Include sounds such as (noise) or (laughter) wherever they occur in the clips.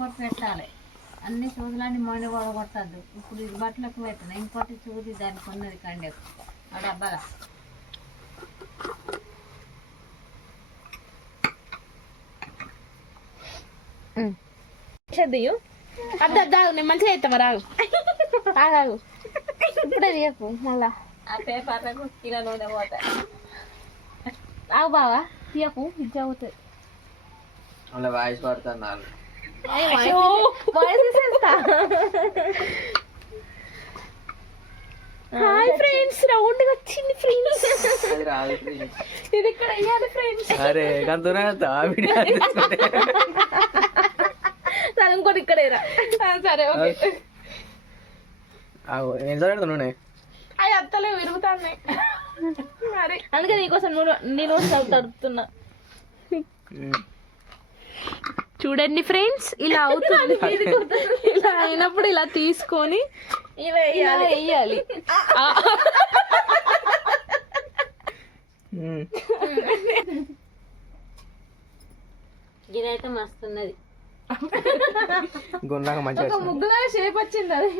ఇంకోటి పెట్టాలి. అన్ని సూదులన్నీ మొండి కూడా కొట్టద్దు. ఇప్పుడు ఇది బట్టలకు పెట్టిన. ఇంకోటి సూది దానికి ఉన్నది కండి. ఆ డబ్బాల. అద్దు నేను మంచిగా చేస్తా ఇప్పుడే చెప్పు మళ్ళా. ఆ పేపర్లకు కిలో నూనె పోతాయి ఆగు బావా తీయకు ఇది చదువుతుంది. అలా వాయిస్ నాలుగు హాయ్ ఫ్రెండ్స్ రౌండ్ వచ్చింది ఫ్రెండ్స్. ఇది ఇక్కడ అయ్యాలి ఫ్రెండ్స్ అరే కంతున్నా సరే ఇంకోటి ఇక్కడేరా సరే ఓకే ఏం చదువుతా నూనె అవి అత్తలే విరుగుతాయి మరి అందుకే నీకోసం నూనె నేను తడుపుతున్నా చూడండి ఫ్రెండ్స్ ఇలా అవుతుంది. (laughs) ఇలా అయినప్పుడు ఇలా తీసుకొని ఇలా వేయాలి. ఇదైతే మస్తున్నది గుండాక మంచిగా ఒక ముగ్గులో షేప్ వచ్చింది అది.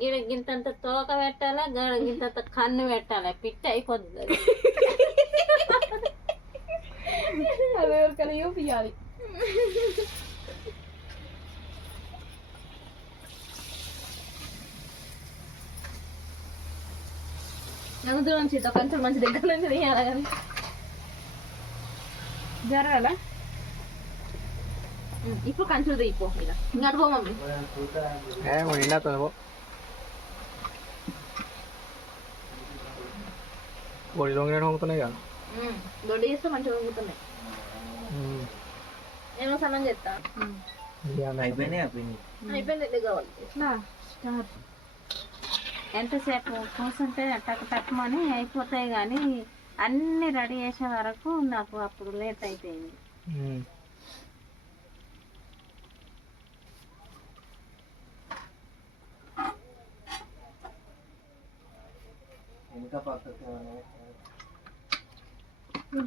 గిడ గింతంత తోక పెట్టాలి గడ గింతంత కన్ను పెట్టాలి? పిట్ట అయిపోతుంది (laughs) ఎవరికైనా చూపించాలి నవ్వుతూ నుంచి కొంచెం మంచి దగ్గర నుంచి తీయాలి కానీ జరగాల ఇప్పుడు కంచులు తీయిపో ఇక ఇంకా పో మమ్మీ ఏ నిండా తొలగో ఒడి దొంగ హోగుతున్నాయి కదా దొడ్డి చేస్తే మంచిగా వంగుతున్నాయి నేను సన్నం చేస్తా అయిపోయినాయి అయిపోయింది ఇది కావాలి ఎంతసేపు కూర్చుంటే టక్ టక్మని అయిపోతాయి కానీ అన్ని రెడీ చేసే వరకు నాకు అప్పుడు లేట్ అయిపోయింది.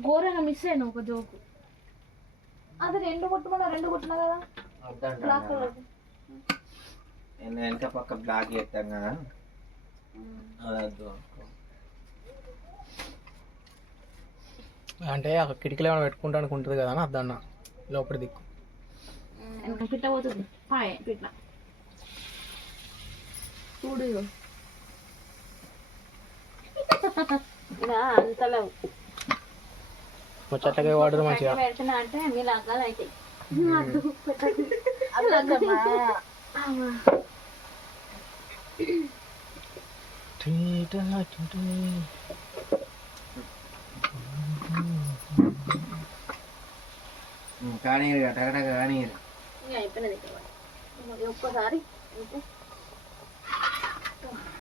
ఘోరంగా మిస్ అయ్యాను ఒక జోకు. అది రెండు కొట్టుకున్నా రెండు కొట్టినా కదా? బ్లాక్ కలర్ నేను వెనక పక్క బ్లాక్ చేస్తాం కదా. అదద్దు అంటే అక్కడ కిటికీలో ఏమైనా పెట్టుకుంటా అనుకుంటుంది కదా అని అద్దన్న లోపలి దిక్కు. పిట్ట పోతుంది. పాయ్ పిట్ల చూడు అంతలో ముచ్చట్లకి వాడరు మంచిగా. అంటే మీ లగ్గాలు అవుతాయి. కానీ టగటగ కానీ ఇంకా అయిపోయినది ఒక్కసారి